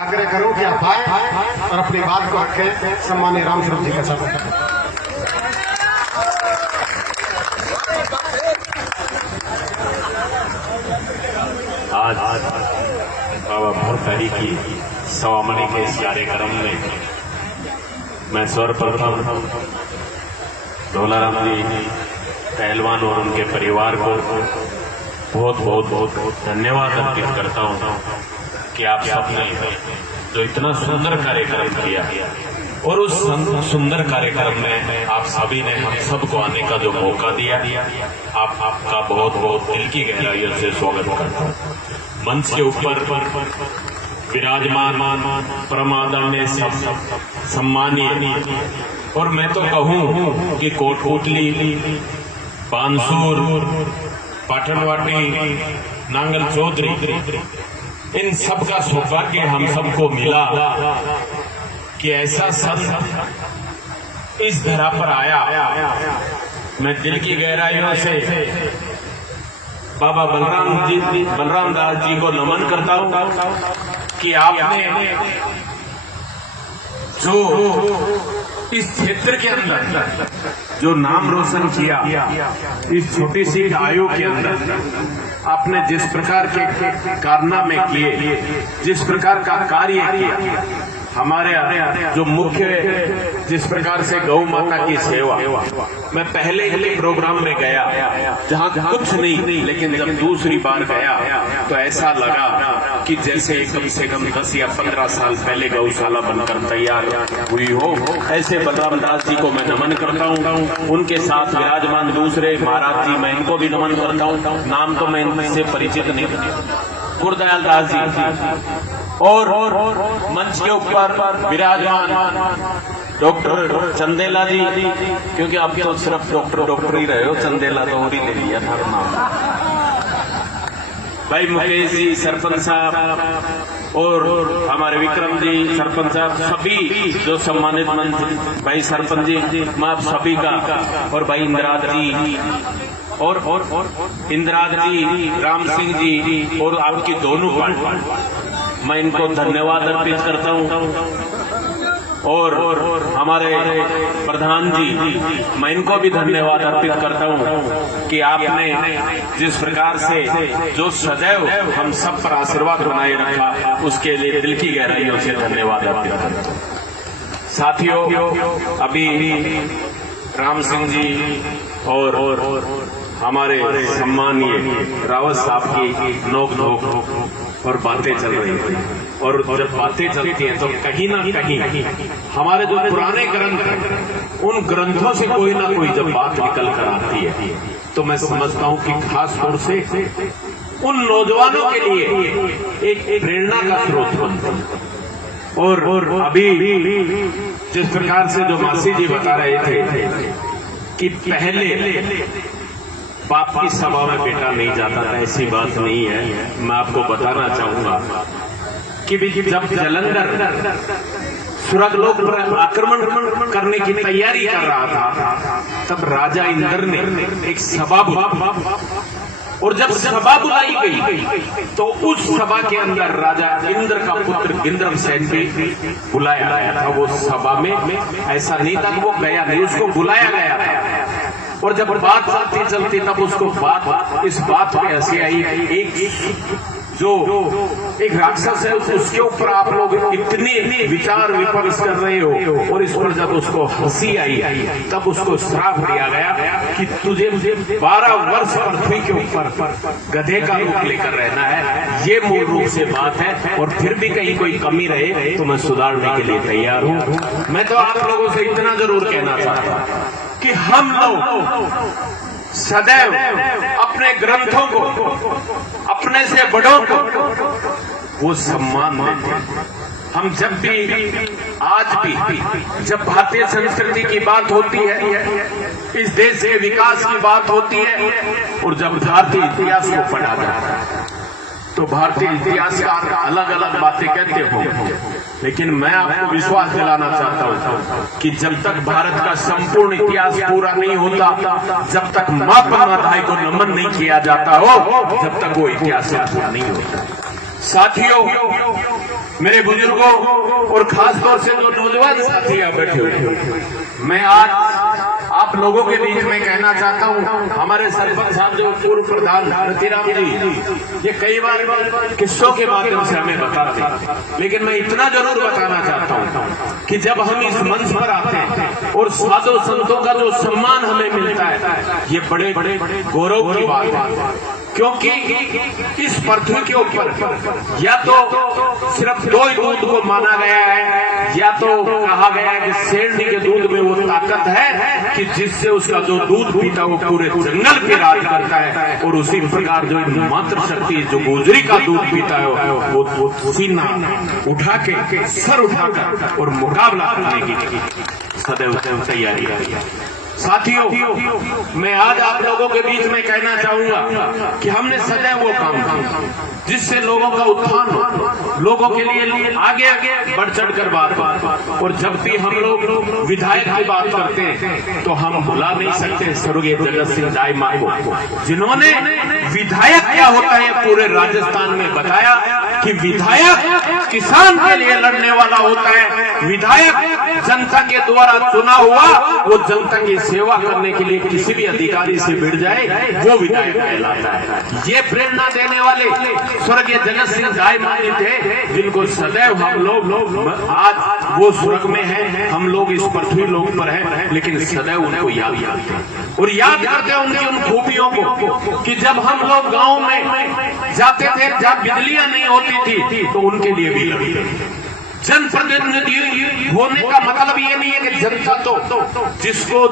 आग्रह करूं कि आप आए और अपनी बात को रखें। सम्मानीय रामस्वरूप जी का स्वागत करें। आज बाबा भरतारी की सवामणि के इस कार्यक्रम में मैं सर्वप्रथम ढोलाराम जी पहलवान और उनके परिवार को बहुत बहुत बहुत बहुत धन्यवाद अर्पित करता हूं कि आप सबने जो इतना सुंदर कार्यक्रम किया और उस सुंदर कार्यक्रम में आप सभी ने हम सबको आने का जो मौका दिया, आपका बहुत बहुत दिल की गहराइयों से स्वागत करता हूं। मंच के ऊपर विराजमान परम आदरणीय सम्मानीय और मैं तो कहूं कि कोटली, बांसुर, पाटनवाटी, नांगल चौधरी, इन सब का सौभाग्य हम सबको मिला कि ऐसा संत इस धरा पर आया। मैं दिल की गहराइयों से बाबा बलराम दास जी को नमन करता हूं कि आपने जो इस क्षेत्र के अंदर जो नाम रोशन किया, इस छोटी सी आयु के अंदर आपने जिस प्रकार के कारनामे किए, जिस प्रकार का कार्य किया, हमारे जो मुख्य जिस प्रकार से गौ माता की सेवा, मैं पहले ही प्रोग्राम में गया जहां कुछ नहीं, लेकिन जब दूसरी बार गया तो ऐसा लगा कि जैसे कम से कम 10 या 15 साल पहले गौशाला बनकर तैयार हुई हो। ऐसे बलराम दास जी को मैं नमन करता हूं। उनके साथ विराजमान दूसरे महाराज जी, मैं इनको भी नमन करता हूं। नाम तो मैं इनसे परिचित नहीं, गुरदयाल दास जी और मंच के ऊपर विराजमान डॉक्टर चंदेला जी, क्योंकि आप तो सिर्फ डॉक्टर ही रहे हो, चंदेला तो और ही ले लिया था नाम। भाई मुकेश जी सरपंच साहब और हमारे विक्रम जी सरपंच साहब, सभी जो सम्मानित मंच, भाई सरपंच जी, मैं आप सभी का, और भाई इंदिराज जी और इंदिराज जी, राम सिंह जी और आपकी दोनों पार्टी, मैं इनको धन्यवाद अर्पित करता हूं। और हमारे प्रधान जी, मैं इनको भी धन्यवाद अर्पित करता हूं कि आपने जिस प्रकार से जो सदैव हम सब पर आशीर्वाद बनाए रखा, उसके लिए दिल की गहराइयों से धन्यवाद अर्पित करता हूं। साथियों, अभी राम सिंह जी और हमारे सम्मानीय रावत साहब की नोक झोंक और बातें चल रही हैं, और जब बातें चलती हैं तो कहीं ना कहीं हमारे जो पुराने ग्रंथ हैं, उन ग्रंथों से कोई ना कोई जब बात निकल कर आती है तो मैं समझता हूं कि खास तौर से उन नौजवानों के लिए एक प्रेरणा का स्रोत बनता है। और अभी जिस प्रकार से जो मासी जी बता रहे थे कि पहले बाप की सभा में बेटा नहीं जाता था, ऐसी बात नहीं है। मैं आपको बताना चाहूंगा कि जब जलंधर स्वर्गलोक पर आक्रमण करने की तैयारी कर रहा था, तब राजा इंद्र ने एक सभा बुलाई, और जब सभा बुलाई गई तो उस सभा के अंदर राजा इंद्र का पुत्र गिंद्रसेन भी बुलाया गया था। वो सभा में ऐसा नहीं था कि वो गया नहीं, उसको बुलाया गया था। और जब बात चलती तब उसको इस बात पे हंसी आई, एक राक्षस है, उसके ऊपर आप लोग इतनी विचार विमर्श कर रहे हो, और इस पर जब उसको हंसी आई तब उसको श्राप दिया गया कि तुझे 12 वर्ष पृथ्वी के ऊपर गधे का रूप लेकर रहना है। ये मूल रूप से बात है, और फिर भी कहीं कोई कमी रहे तो मैं सुधारने के लिए तैयार हूं। मैं तो आप लोगों से इतना जरूर कहना चाहता हूं कि हम लोग सदैव अपने ग्रंथों को, अपने से बड़ों को वो सम्मान देते हैं। हम जब भी, आज भी जब भारतीय संस्कृति की बात होती है, इस देश के विकास की बात होती है, और जब भारतीय इतिहास को पढ़ा जाता है तो भारतीय इतिहासकार अलग अलग बातें कहते हो, लेकिन मैं आपको विश्वास दिलाना चाहता हूं कि जब तक भारत का संपूर्ण इतिहास पूरा नहीं होता, जब तक मां परमाधाई को नमन नहीं किया जाता हो, जब तक वो इतिहास पूरा नहीं होता। साथियों, मेरे बुजुर्गों और खासतौर से जो नौजवान साथी यहाँ बैठे हुए हैं, मैं आज आप लोगों के बीच में कहना चाहता हूँ, हमारे सरपंच साहब जो पूर्व प्रधान रतिराम जी ये कई बार किस्सों के माध्यम से हमें बताते हैं, लेकिन मैं इतना जरूर बताना चाहता हूँ कि जब हम इस मंच पर आते हैं और साधु संतों का जो सम्मान हमें मिलता है, ये बड़े बड़े गौरव की बात है। क्योंकि इस पृथ्वी के ऊपर या तो सिर्फ दो ही दूध को माना गया है, या तो कहा गया है कि शेरनी के दूध में वो ताकत है कि जिससे उसका जो दूध पीता वो पूरे जंगल पे राज करता है, और उसी प्रकार जो मात्र शक्ति जो गुजरी का दूध पीता है वो सीना उठा के सर उठाकर और मुकाबला करने की सदैव तैयारी है। साथियों, मैं आज आप लोगों के बीच में कहना चाहूंगा कि हमने सदैव वो काम किया जिससे लोगों का उत्थान हो, लोगों के लिए आगे आगे बढ़ चढ़ कर बात हो। और जब भी हम लोग विधायक की बात करते हैं तो हम भुला नहीं सकते स्वर्गीय जगत सिंह दाई को, जिन्होंने विधायक क्या होता है पूरे राजस्थान में बताया कि विधायक किसान के लिए लड़ने वाला होता है, विधायक जनता के द्वारा चुना हुआ वो जनता की सेवा करने के लिए किसी भी अधिकारी से भिड़ जाए वो विधायक कहलाता है। ये प्रेरणा देने वाले स्वर्गीय जगत सिंह दाई थे, जिनको सदैव हम लोग आज वो स्वर्ग में है, हम लोग इस पृथ्वी लोक पर है, लेकिन सदैव उनको याद करते हैं और याद करते हैं उनकी उन खूबियों को कि जब हम लोग गाँव में जाते थे जब बिजलियां नहीं होती थी तो उनके लिए भी लड़ते। जनप्रतिनिधि होने का मतलब ये नहीं है कि जनता तो जिसको